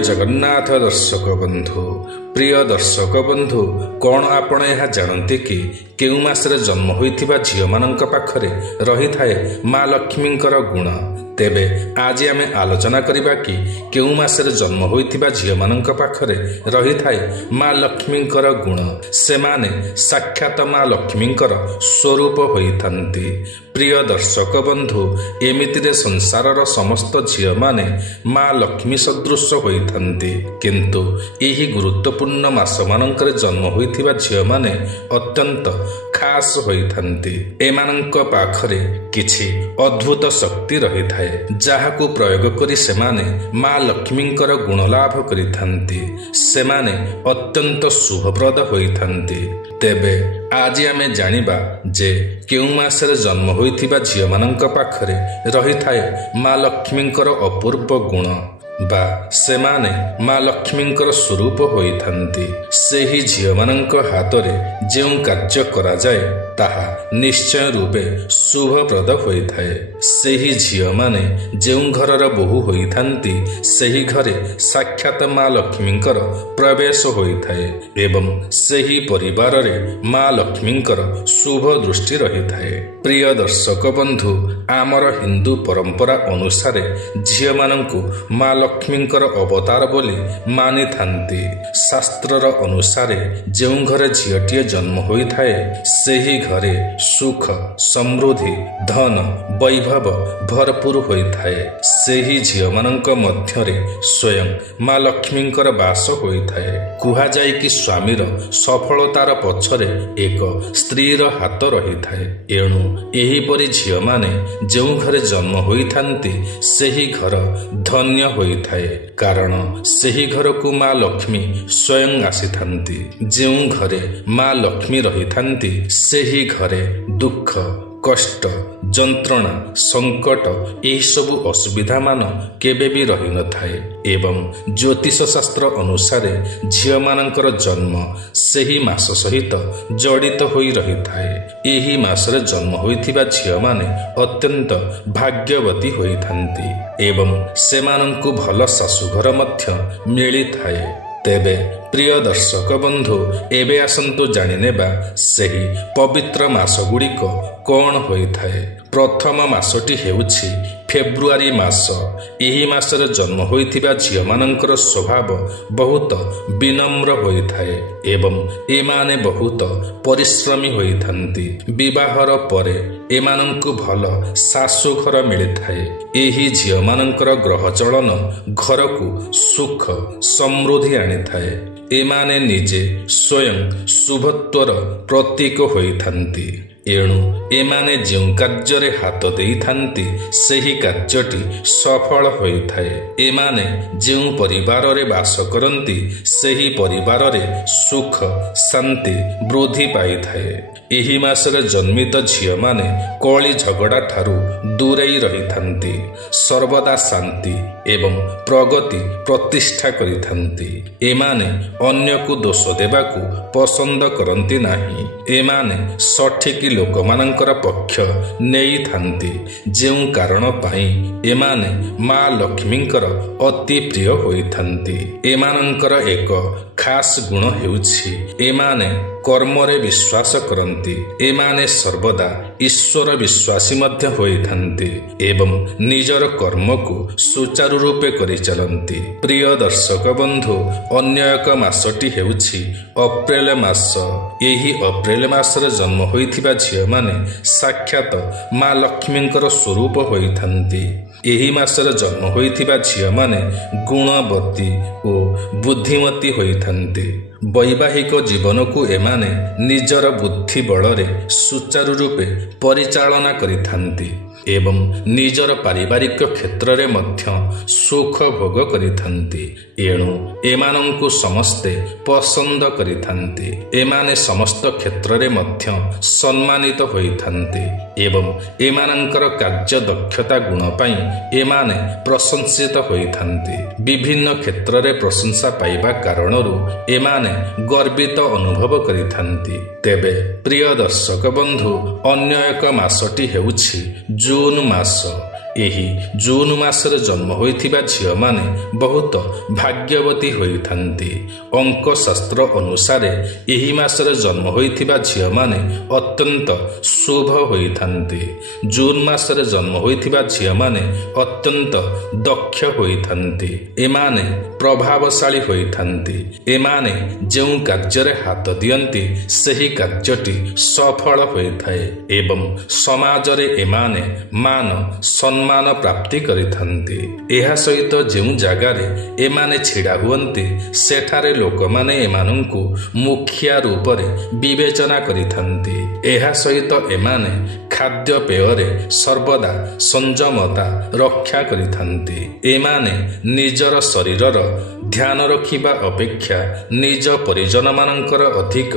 जगन्नाथ दर्शक बंधु प्रिय दर्शक बंधु कौन आपण यह जानते कि केउ मासरे जन्म होइथिबा झियो मानंक पाखरे रही थाए माँ लक्ष्मींकर गुण। तेबे आज आमे आलोचना करिबा कि केउ मासरे जन्म होइथिबा झियो मानंक पाखरे रही थाए माँ लक्ष्मींकर गुण। सेमाने साक्षात माँ लक्ष्मींकर स्वरूप होइथांती। प्रिय दर्शक बंधु एमितिरे संसारर समस्त झियो माने माँ लक्ष्मी सदृश होइथांती, किंतु एही गुरुत्वपूर्ण मास मानंकरे जन्म होइथिबा झियो माने अत्यंत खास होइथांती। एमानंक पाखरे किछि अद्भुत शक्ति रहिथाए, जाहाकु प्रयोग करि सेमाने माँ लक्ष्मींकर गुण लाभ करिथांती। सेमाने अत्यंत शुभप्रद होइथांती। तेबे आज आमे जानिबा जे केउ मासरे जन्म होइथिबा झियो मानंक पाखरे रहिथाए माँ लक्ष्मींकर अपूर्व गुण बा सेमाने माँ लक्ष्मींकर स्वरूप होइथांती। सेही झियो मानंक हातरे जेउ कार्य करा जाए ताहा निश्चय रूपे शुभप्रद होइथाए। सेही झियो माने जेउ घरर बोहू होइथांती सेही घरे साक्षात माँ लक्ष्मींकर प्रवेश होइथाए एवं सेही परिवार रे माँ लक्ष्मींकर शुभ दृष्टि रहिथाए। प्रिय दर्शक बंधु आमर हिंदू परंपरा अनुसारे झियो मानंकु माँ लक्ष्मींकर अवतार बोली मानि थांती। शास्त्रर अनुसारे जेउ घरे झियोटिए जन्म होइथाए सेही घरे सुख समृद्धि धन वैभव भरपूर होइथाए। सेही झियो मानंक मध्यरे स्वयं माँ लक्ष्मींकर वास होइथाए। कुहा जाय कि स्वामीर सफलतार पछरे एक स्त्रीर हाथ रहिथाए। एणु एहीपरि झियो माने जेउ घरे जन्म होइथांती सेही घर धन्य होइथाए, कारण सेही घरकु माँ लक्ष्मी स्वयं आसीथांती। जेउ घरे माँ लक्ष्मी रहिथांती सेही घरे दुख कष्ट जंत्रणा संकट एही सबु असुविधा मान केबे भी रही न थाए। एवं ज्योतिष शास्त्र अनुसारे झियो मानंकर जन्म सेही मास सहित जड़ित होई रही थाए। एही मासरे जन्म होइथिबा झियो माने अत्यंत भाग्यवती होइथांती एवं सेमानंकु भल शाशुघर मध्य मिली थाए। तेबे प्रिय दर्शक बंधु एबे आसंतु जानिनेबा सेही पवित्र मास गुड़िक कौन होइथाए। प्रथम मासटी हेउछि फेब्रुआरी मास। एही मासरे जन्म होइथिबा झियो मानंकर स्वभाव बहुत विनम्र होइथाए एवं एमाने बहुत परिश्रमी होइथांती। विवाहर परे एमानंकु भल शाशु घर मिलिथाए। एही झियो मानंकर ग्रह चलन घरकु सुख समृद्धि आनिथाए। एमाने निजे स्वयं शुभत्वर प्रतीक होइथांती। एणु एमाने जेउ कार्य हाथ देइथांती सेही कार्यटी सफल होइथाए। एमाने जेउ परिवार रे वास करंती सेही परिवार रे सुख शांति वृद्धि पाइथाए। एही मासरे जन्मित झियो माने कली झगड़ा ठारू दूरेई रहिथांती। सर्वदा शांति एवं प्रगति प्रतिष्ठा करिथांती। एमाने अन्यकु दोष देबाकु पसंद करंती नाही। एमाने सठिक लोकमानंकर पक्ष नेई थांती, जेउ कारण पाई एमाने माँ लक्ष्मींकर अति प्रिय होइथांती। एमानंकर एक खास गुण हेउछि एमाने कर्मरे विश्वास करंती। एमाने सर्वदा ईश्वर विश्वासी मध्य होइथांती एवं निजर कर्मकु सुचारु रूपे करि चलंती। प्रिय दर्शक बंधु अन्य एक मासटी हेउछि अप्रैल मास। एही अप्रैल मासरे जन्म होइथिबा झियो माने साक्षात माँ लक्ष्मींकर स्वरूप होइथांती। एही मासरे जन्म होइथिबा झियो माने गुणवती और बुद्धिमती होइथांती। वैवाहिक जीवन को एमाने निजर बुद्धि बଳରେ सुचारु रूपे परिचालना करिथांती एवं निजर पारिवारिक क्षेत्र रे मध्य सुख भोग करिथांती। एणु एमानंकु समस्ते पसंद करिथांती। एमाने समस्त क्षेत्र रे मध्य सम्मानित होइथांती एवं एमानंकर कार्य दक्षता गुण पाई एमाने प्रशंसित होइथांती। विभिन्न क्षेत्र रे प्रशंसा पाइबा कारणरू एमाने गर्वित अनुभव करिथांती। तेबे प्रिय दर्शक बंधु अन्य एक मासटी हेउछि जून मास। ଏହି ଜୁନ ମାସରେ ଜନ୍ମ ହୋଇଥିବା ଝିଅମାନେ ବହୁତ ଭାଗ୍ୟବତୀ ହୋଇଥାନ୍ତି। ଅଙ୍କଶାସ୍ତ୍ର ଅନୁସାରେ ଏହି ମାସରେ ଜନ୍ମ ହୋଇଥିବା ଝିଅମାନେ ଅତ୍ୟନ୍ତ ଶୁଭ ହୋଇଥାନ୍ତି। ଜୁନ ମାସରେ ଜନ୍ମ ହୋଇଥିବା ଝିଅମାନେ ଅତ୍ୟନ୍ତ ଦକ୍ଷ ହୋଇଥାନ୍ତି। ଏମାନେ ପ୍ରଭାବଶାଳୀ ହୋଇଥାନ୍ତି। ଏମାନେ ଯେଉଁ କାର୍ଯ୍ୟରେ ହାତ ଦିଅନ୍ତି ସେହି କାର୍ଯ୍ୟଟି ସଫଳ ହୋଇଥାଏ ଏବଂ ସମାଜରେ ଏମାନେ ମାନ ସମ୍ମାନ ପ୍ରାପ୍ତି କରିଥାନ୍ତି। ଏହା ସହିତ ଯେଉଁ ଜାଗାରେ ଏମାନେ ଛିଡ଼ା ହୁଅନ୍ତି ସେଠାରେ ଲୋକମାନେ ଏମାନଙ୍କୁ ମୁଖିଆ ରୂପରେ ବିବେଚନା କରିଥାନ୍ତି। ଏହା ସହିତ ଏମାନେ ଖାଦ୍ୟପେୟରେ ସର୍ବଦା ସଂଯମତା ରକ୍ଷା କରିଥାନ୍ତି। ଏମାନେ ନିଜର ଶରୀରର ଧ୍ୟାନ ରଖିବା ଅପେକ୍ଷା ନିଜ ପରିଜନମାନଙ୍କର ଅଧିକ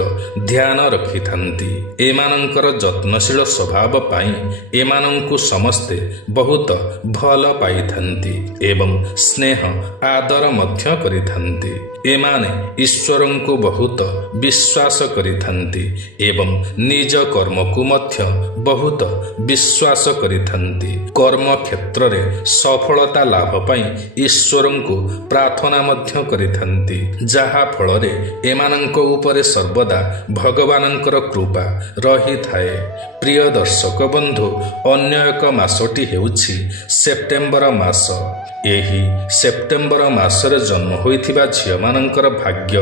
ଧ୍ୟାନ ରଖିଥାନ୍ତି। ଏମାନଙ୍କର ଯତ୍ନଶୀଳ ସ୍ୱଭାବ ପାଇଁ ଏମାନଙ୍କୁ ସମସ୍ତେ ବହୁତ ଭଲ ପାଇଥାନ୍ତି ଏବଂ ସ୍ନେହ ଆଦର ମଧ୍ୟ କରିଥାନ୍ତି। ଏମାନେ ଈଶ୍ୱରଙ୍କୁ ବହୁତ ବିଶ୍ୱାସ କରିଥାନ୍ତି ଏବଂ ନିଜ କର୍ମକୁ ମଧ୍ୟ ବହୁତ ବିଶ୍ୱାସ କରିଥାନ୍ତି। କର୍ମକ୍ଷେତ୍ରରେ ସଫଳତା ଲାଭ ପାଇଁ ଈଶ୍ୱରଙ୍କୁ ପ୍ରାର୍ଥନା ମଧ୍ୟ କରିଥାନ୍ତି, ଯାହା ଫଳରେ ଏମାନଙ୍କ ଉପରେ ସର୍ବଦା ଭଗବାନଙ୍କର କୃପା ରହିଥାଏ। ପ୍ରିୟ ଦର୍ଶକ ବନ୍ଧୁ, ଅନ୍ୟ ଏକ ମାସଟି ହେଉଛି ସେପ୍ଟେମ୍ବର ମାସ। ଏହି ସେପ୍ଟେମ୍ବର ମାସରେ ଜନ୍ମ ହୋଇଥିବା ଝିଅମାନଙ୍କର ଭାଗ୍ୟ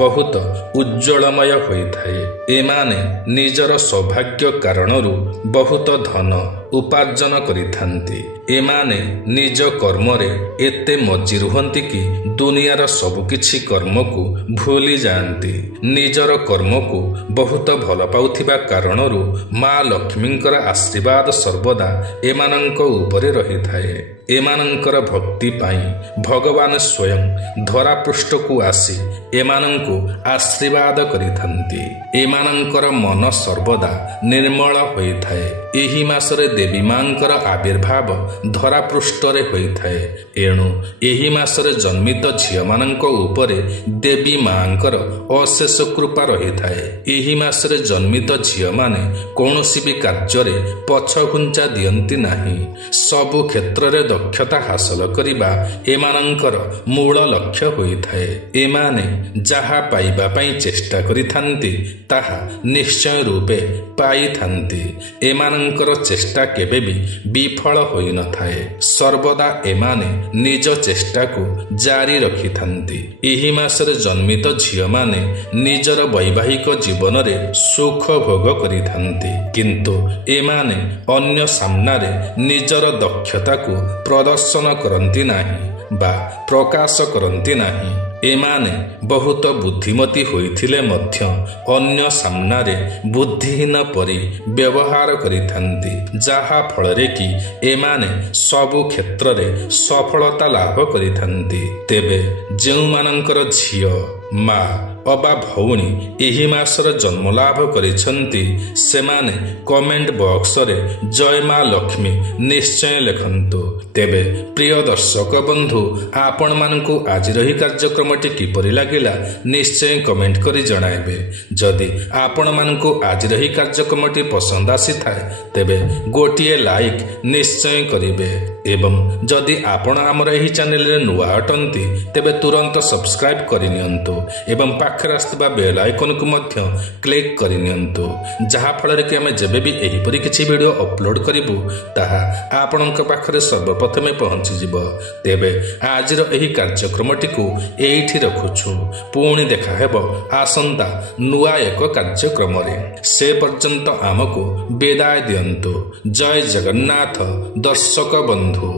ବହୁତ ଉଜ୍ଜଳମୟ ହୋଇଥାଏ। ଏମାନେ ନିଜର ସୌଭାଗ୍ୟ କାରଣରୁ ବହୁତ ଧନ ଉପାର୍ଜନ କରିଥାନ୍ତି। ଏମାନେ ନିଜ କର୍ମରେ ଏତେ ମଜ୍ଜି ରୁହନ୍ତି କି ଦୁନିଆର ସବୁକିଛି କର୍ମକୁ ଭୁଲି ଯାଆନ୍ତି। ନିଜର କର୍ମକୁ ବହୁତ ଭଲ ପାଉଥିବା କାରଣରୁ ମା ଲକ୍ଷ୍ମୀଙ୍କର ଆଶୀର୍ବାଦ ସର୍ବଦା ଏମାନଙ୍କ ଉପରେ ରହିଥାଏ। ଏମାନଙ୍କର ଭକ୍ତି ପାଇଁ ଭଗବାନ ସ୍ୱୟଂ ଧରାପୃଷ୍ଠକୁ ଆସି ଏମାନଙ୍କୁ ଆଶୀର୍ବାଦ କରିଥାନ୍ତି। ଏମାନଙ୍କର ମନ ସର୍ବଦା ନିର୍ମଳ ହୋଇଥାଏ। ଏହି ମାସରେ ଦେବୀ ମାଙ୍କର ଆବିର୍ଭାବ ଧରାପୃଷ୍ଠରେ ହୋଇଥାଏ। ଏଣୁ ଏହି ମାସରେ ଜନ୍ମିତ ଝିଅମାନଙ୍କ ଉପରେ ଦେବୀ ମାଙ୍କର ଅଶେଷ କୃପା ରହିଥାଏ। ଏହି ମାସରେ ଜନ୍ମିତ ଝିଅମାନେ କୌଣସି ବି କାର୍ଯ୍ୟରେ ପଛଘୁଞ୍ଚା ଦିଅନ୍ତି ନାହିଁ। ସବୁ କ୍ଷେତ୍ରରେ ଦକ୍ଷତା ହାସଲ କରିବା ଏମାନଙ୍କର ମୂଳ ଲକ୍ଷ୍ୟ ହୋଇଥାଏ। ଏମାନେ ଯାହା ପାଇବା ପାଇଁ ଚେଷ୍ଟା କରିଥାନ୍ତି ତାହା ନିଶ୍ଚୟ ରୂପେ ପାଇଥାନ୍ତି। ଏମାନଙ୍କର ଚେଷ୍ଟା କେବେ ବି ବିଫଳ ହୋଇନଥାଏ। ସର୍ବଦା ଏମାନେ ନିଜ ଚେଷ୍ଟାକୁ ଜାରି ରଖିଥାନ୍ତି। ଏହି ମାସରେ ଜନ୍ମିତ ଝିଅମାନେ ନିଜର ବୈବାହିକ ଜୀବନରେ ସୁଖ ଭୋଗ କରିଥାନ୍ତି, କିନ୍ତୁ ଏମାନେ ଅନ୍ୟ ସାମ୍ନାରେ ନିଜର ଦକ୍ଷତାକୁ ପ୍ରଦର୍ଶନ କରନ୍ତି ନାହିଁ ବା ପ୍ରକାଶ କରନ୍ତି ନାହିଁ। ଏମାନେ ବହୁତ ବୁଦ୍ଧିମତୀ ହୋଇଥିଲେ ମଧ୍ୟ ଅନ୍ୟ ସାମ୍ନାରେ ବୁଦ୍ଧିହୀନ ପରି ବ୍ୟବହାର କରିଥାନ୍ତି, ଯାହା ଫଳରେ କି ଏମାନେ ସବୁ କ୍ଷେତ୍ରରେ ସଫଳତା ଲାଭ କରିଥାନ୍ତି। ତେବେ ଯେଉଁମାନଙ୍କର ଝିଅ, ମା ଅବା ଭଉଣୀ ଏହି ମାସରେ ଜନ୍ମଲାଭ କରିଛନ୍ତି ସେମାନେ କମେଣ୍ଟ ବକ୍ସରେ ଜୟ ମା ଲକ୍ଷ୍ମୀ ନିଶ୍ଚୟ ଲେଖନ୍ତୁ। ତେବେ ପ୍ରିୟ ଦର୍ଶକ ବନ୍ଧୁ, ଆପଣମାନଙ୍କୁ ଆଜିର ଏହି କାର୍ଯ୍ୟକ୍ରମଟି କିପରି ଲାଗିଲା ନିଶ୍ଚୟ କମେଣ୍ଟ କରି ଜଣାଇବେ। ଯଦି ଆପଣମାନଙ୍କୁ ଆଜିର ଏହି କାର୍ଯ୍ୟକ୍ରମଟି ପସନ୍ଦ ଆସିଥାଏ ତେବେ ଗୋଟିଏ ଲାଇକ୍ ନିଶ୍ଚୟ କରିବେ ଏବଂ ଯଦି ଆପଣ ଆମର ଏହି ଚ୍ୟାନେଲରେ ନୂଆ ଅଟନ୍ତି ତେବେ ତୁରନ୍ତ ସବସ୍କ୍ରାଇବ୍ କରିନିଅନ୍ତୁ ଏବଂ ପାଖରେ ଆସୁଥିବା ବେଲ୍ ଆଇକନକୁ ମଧ୍ୟ କ୍ଲିକ୍ କରିନିଅନ୍ତୁ, ଯାହାଫଳରେ କି ଆମେ ଯେବେ ବି ଏହିପରି କିଛି ଭିଡ଼ିଓ ଅପଲୋଡ଼ କରିବୁ ତାହା ଆପଣଙ୍କ ପାଖରେ ସର୍ବପ୍ରଥମେ ପହଞ୍ଚିଯିବ। ତେବେ ଆଜିର ଏହି କାର୍ଯ୍ୟକ୍ରମଟିକୁ ଏଇଠି ରଖୁଛୁ। ପୁଣି ଦେଖା ହେବ ଆସନ୍ତା ନୂଆ ଏକ କାର୍ଯ୍ୟକ୍ରମରେ। ସେ ପର୍ଯ୍ୟନ୍ତ ଆମକୁ ବିଦାୟ ଦିଅନ୍ତୁ। ଜୟ ଜଗନ୍ନାଥ ଦର୍ଶକ ବନ୍ଧୁ।